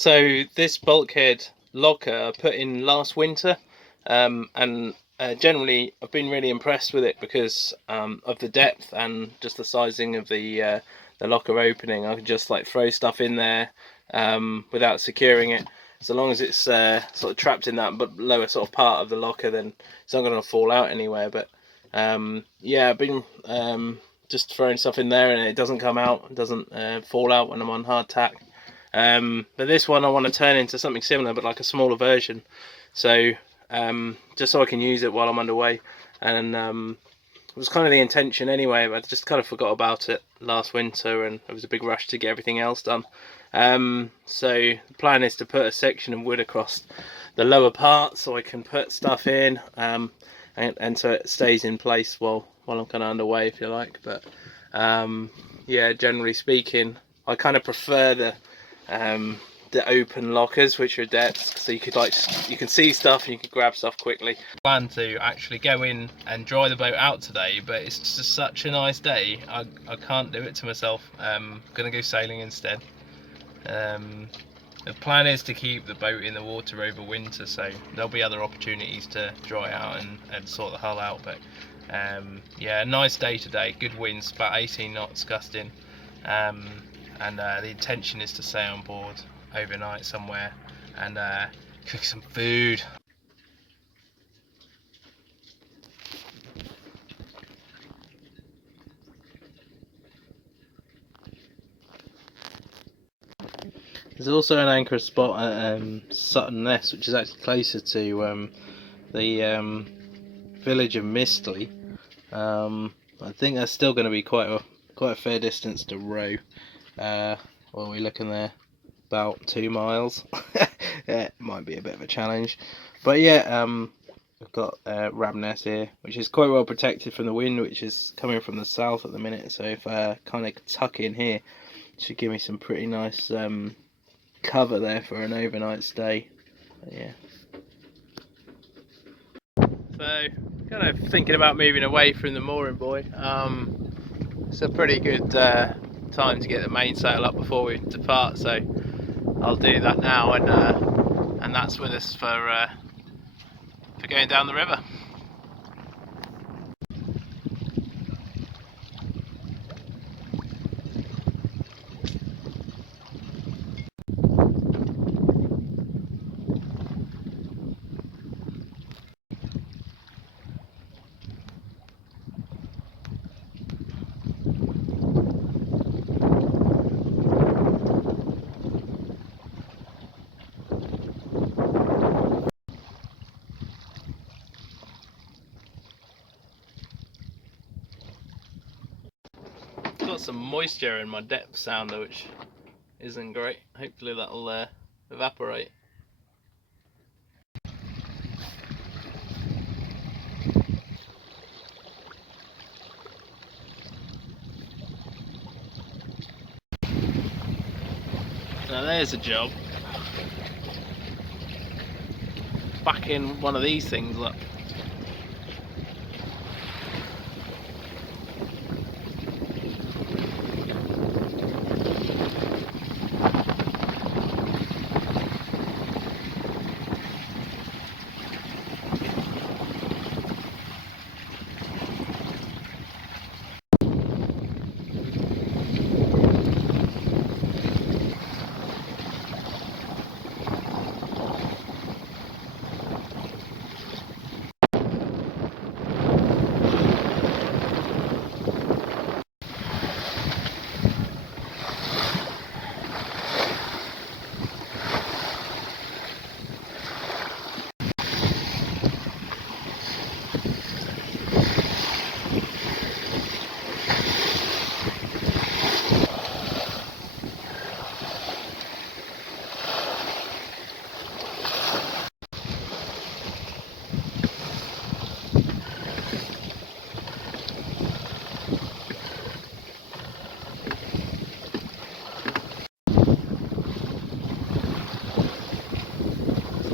So this bulkhead locker I put in last winter, and generally I've been really impressed with it because of the depth and just the sizing of the locker opening. I can just like throw stuff in there without securing it. So long as it's sort of trapped in that lower sort of part of the locker, then it's not going to fall out anywhere. But yeah, I've been just throwing stuff in there and it doesn't come out, it doesn't fall out when I'm on hard tack. But this one I want to turn into something similar, but like a smaller version. So just so I can use it while I'm underway. And it was kind of the intention anyway, but I just kind of forgot about it last winter, and it was a big rush to get everything else done. So the plan is to put a section of wood across the lower part so I can put stuff in, and so it stays in place while I'm kind of underway, if you like. But yeah, generally speaking, I kind of prefer the open lockers, which are depths, so you can see stuff and you can grab stuff quickly. I plan to actually go in and dry the boat out today, but it's just such a nice day, I can't do it to myself. I'm gonna go sailing instead. The plan is to keep the boat in the water over winter, so there'll be other opportunities to dry out and sort the hull out. But yeah, nice day today, good winds, about 18 knots gusting, and the intention is to stay on board overnight somewhere and cook some food. There's also an anchor spot at Sutton Ness, which is actually closer to the village of Mistley. I think that's still going to be quite a fair distance to row. What are we looking there? About 2 miles. Yeah, it might be a bit of a challenge, but yeah, we've got wrabness here, which is quite well protected from the wind, which is coming from the south at the minute. So if I kind of tuck in here, it should give me some pretty nice cover there for an overnight stay. But yeah. So kind of thinking about moving away from the mooring buoy. It's a pretty good time to get the mainsail up before we depart, so I'll do that now, and that's with us for going down the river. Got some moisture in my depth sounder, which isn't great. Hopefully that'll evaporate. Now there's a job. Backing one of these things up.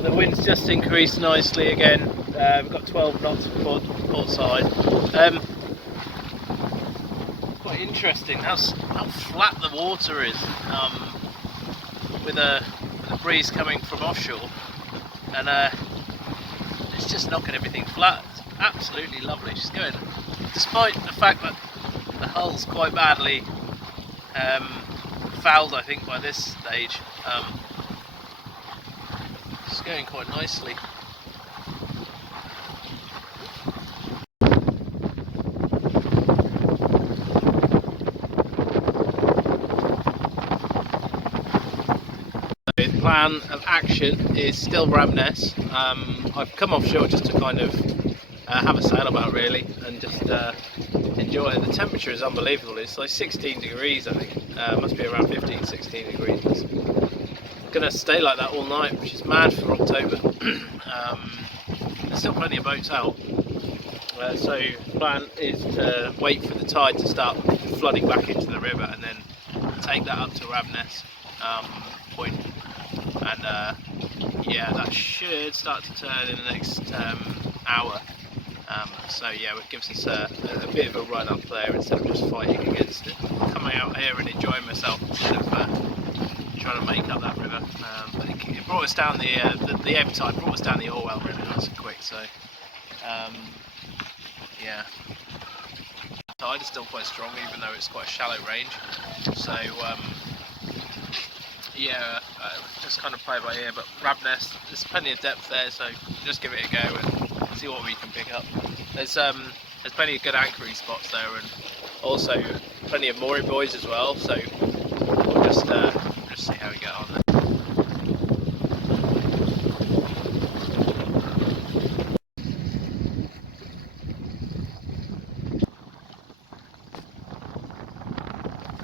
The wind's just increased nicely again. We've got 12 knots for port side. Quite interesting how flat the water is with a breeze coming from offshore, and it's just knocking everything flat. It's absolutely lovely. She's going, despite the fact that the hull's quite badly fouled, I think, by this stage. It's going quite nicely. The plan of action is still wrabness. I've come offshore just to kind of have a sail about, really, and just enjoy it. The temperature is unbelievable. It's like 16 degrees, I think. Must be around 15, 16 degrees. It's going to stay like that all night, which is mad for October. There's still plenty of boats out. So the plan is to wait for the tide to start flooding back into the river, and then take that up to wrabness point. And yeah, that should start to turn in the next hour. So yeah, it gives us a bit of a run up there instead of just fighting against it. Coming out here and enjoying myself instead of trying to make up that river. But it brought us down the ebb tide brought us down the Orwell really nice and quick. So yeah, the tide is still quite strong, even though it's quite a shallow range. So yeah, just kind of play by ear. But wrabness, there's plenty of depth there, so just give it a go and see what we can pick up. There's plenty of good anchoring spots there, and also plenty of mooring buoys as well. So we'll just see how we get on there.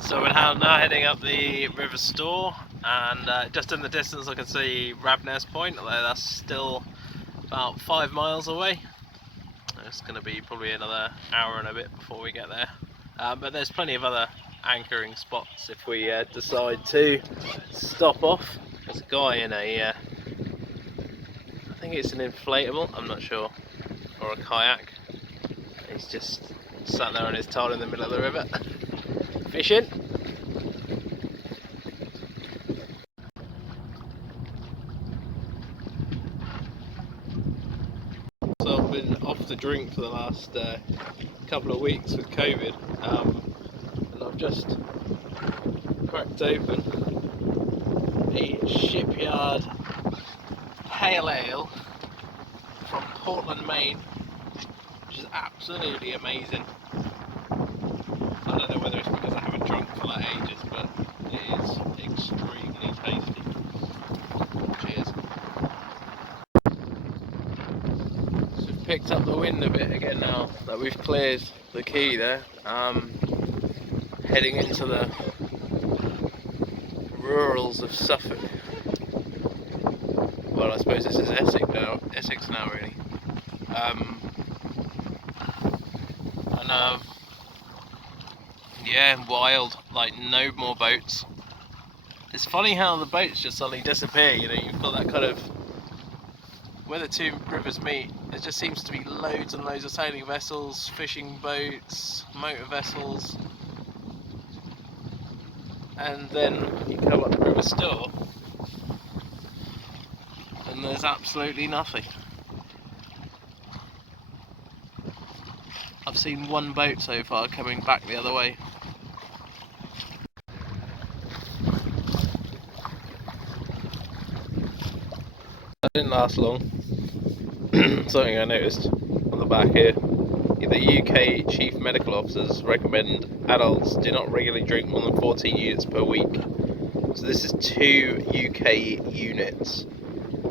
So we're now heading up the River Stour, and just in the distance I can see Wrabness Point, although that's still about 5 miles away. It's going to be probably another hour and a bit before we get there. But there's plenty of other anchoring spots if we decide to stop off. There's a guy in a, I think it's an inflatable, I'm not sure, or a kayak. He's just sat there on his towel in the middle of the river, fishing. So I've been off the drink for the last couple of weeks with COVID, and I've just cracked open a shipyard pale ale from Portland, Maine, which is absolutely amazing. I don't know whether it's because I haven't drunk for like ages, but it is extremely tasty. Cheers. So we've picked up the wind a bit again now that we've cleared the quay there. Heading into the rurals of Suffolk. Well, I suppose this is Essex now really. And yeah, wild, like no more boats. It's funny how the boats just suddenly disappear, you know, you've got that kind of, where the two rivers meet, there just seems to be loads and loads of sailing vessels, fishing boats, motor vessels. And then you come up the River Stour and there's absolutely nothing. I've seen one boat so far coming back the other way. That didn't last long. Something I noticed on the back here. The UK Chief Medical Officers recommend adults do not regularly drink more than 14 units per week. So this is 2 UK units.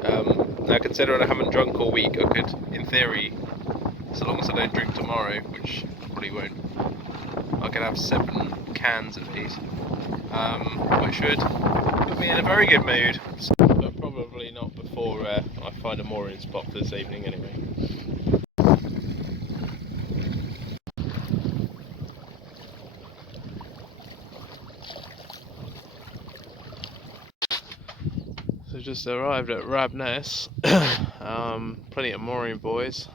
Now considering I haven't drunk all week, I could, in theory, so long as I don't drink tomorrow, which I probably won't, I could have 7 cans of these, which should put me in a very good mood. But probably not before I find a mooring spot for this evening anyway. So just arrived at Wrabness. Plenty of mooring buoys.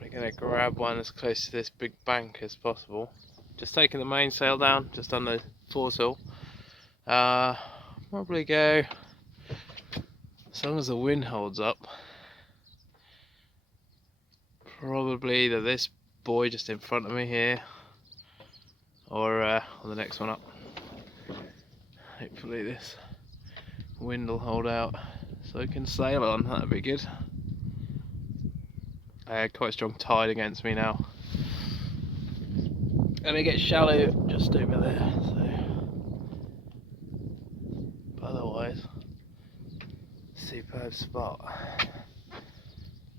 We're going to grab one as close to this big bank as possible. Just taking the mainsail down, just on the foresail. Probably go As long as the wind holds up, probably either this buoy just in front of me here, or on the next one up. Hopefully this wind will hold out so I can sail on, that'd be good. I had quite a strong tide against me now. And it gets shallow just over there, so. But otherwise, superb spot.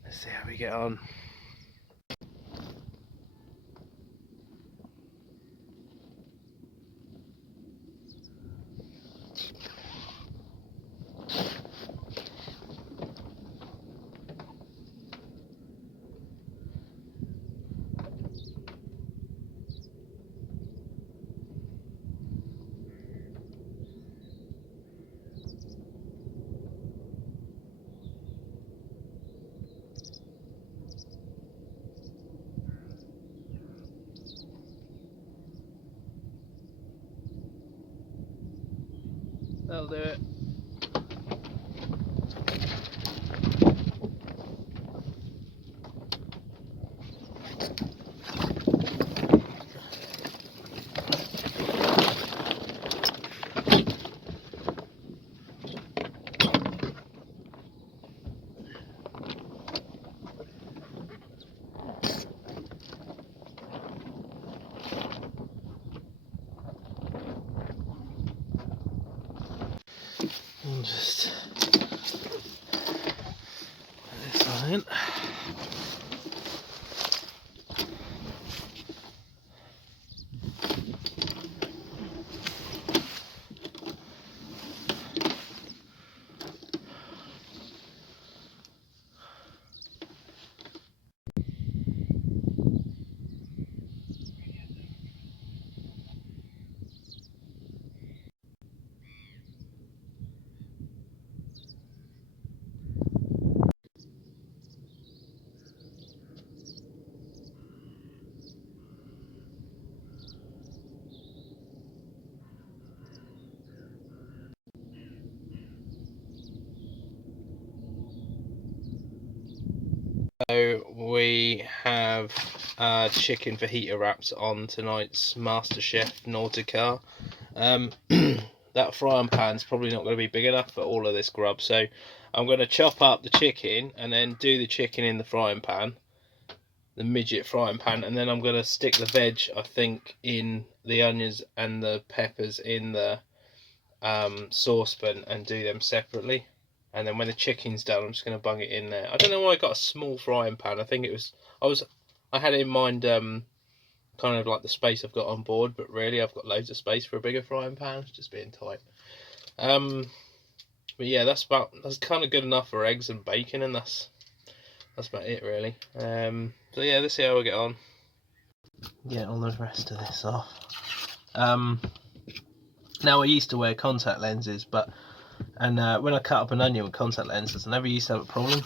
Let's see how we get on. That'll do it. And just put this on in. So we have chicken fajita wraps on tonight's MasterChef Nautica. That frying pan's probably not going to be big enough for all of this grub, so I'm going to chop up the chicken and then do the chicken in the frying pan, the midget frying pan, and then I'm going to stick the veg, I think, in the onions and the peppers in the saucepan and do them separately. And then when the chicken's done, I'm just going to bung it in there. I don't know why I got a small frying pan. I think it was I had in mind kind of like the space I've got on board, but really I've got loads of space for a bigger frying pan. It's just being tight. But yeah, that's kind of good enough for eggs and bacon, and that's about it really. So yeah, let's see how we get on. Get all the rest of this off. Now I used to wear contact lenses, and when I cut up an onion with contact lenses, I never used to have a problem.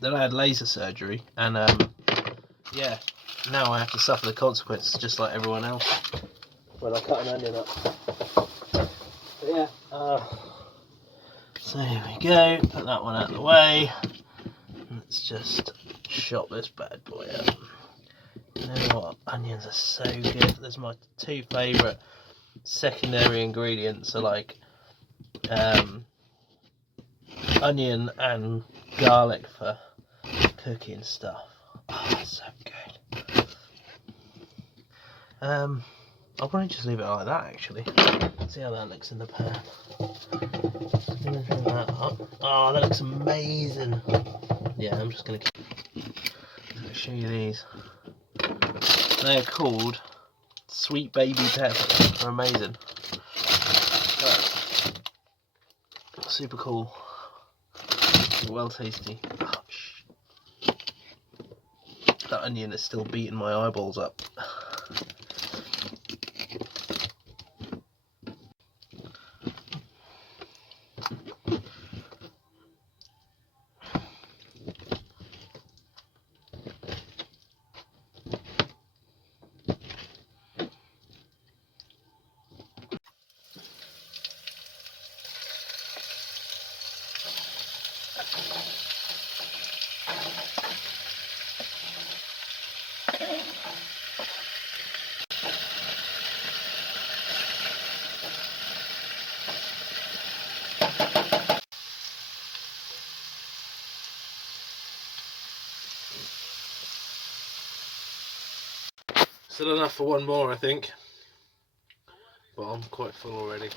Then I had laser surgery, and yeah, now I have to suffer the consequences just like everyone else when I cut an onion up. But yeah, so here we go, put that one out of the way. Let's just chop this bad boy up. You know what, onions are so good. There's my two favourite secondary ingredients are like onion and garlic for cooking stuff. Oh, so good. I'll probably just leave it like that actually. See how that looks in the pan. Just gonna bring that up. Oh, that looks amazing. Yeah, I'm just gonna show you these. They're called sweet baby peppers. They're amazing. Super cool. Well tasty. Oh, that onion is still beating my eyeballs up. Still enough for one more, I think, but I'm quite full already.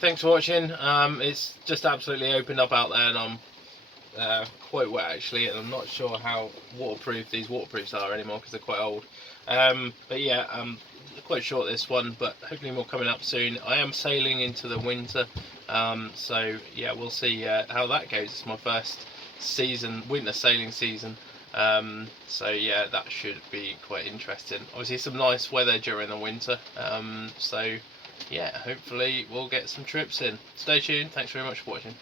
Thanks for watching. It's just absolutely opened up out there, and I'm quite wet actually, and I'm not sure how waterproof these waterproofs are anymore because they're quite old. But yeah, quite short this one, but hopefully more coming up soon. I am sailing into the winter, so yeah, we'll see how that goes. It's my first winter sailing season. So yeah, that should be quite interesting. Obviously some nice weather during the winter, so yeah, hopefully we'll get some trips in. Stay tuned. Thanks very much for watching.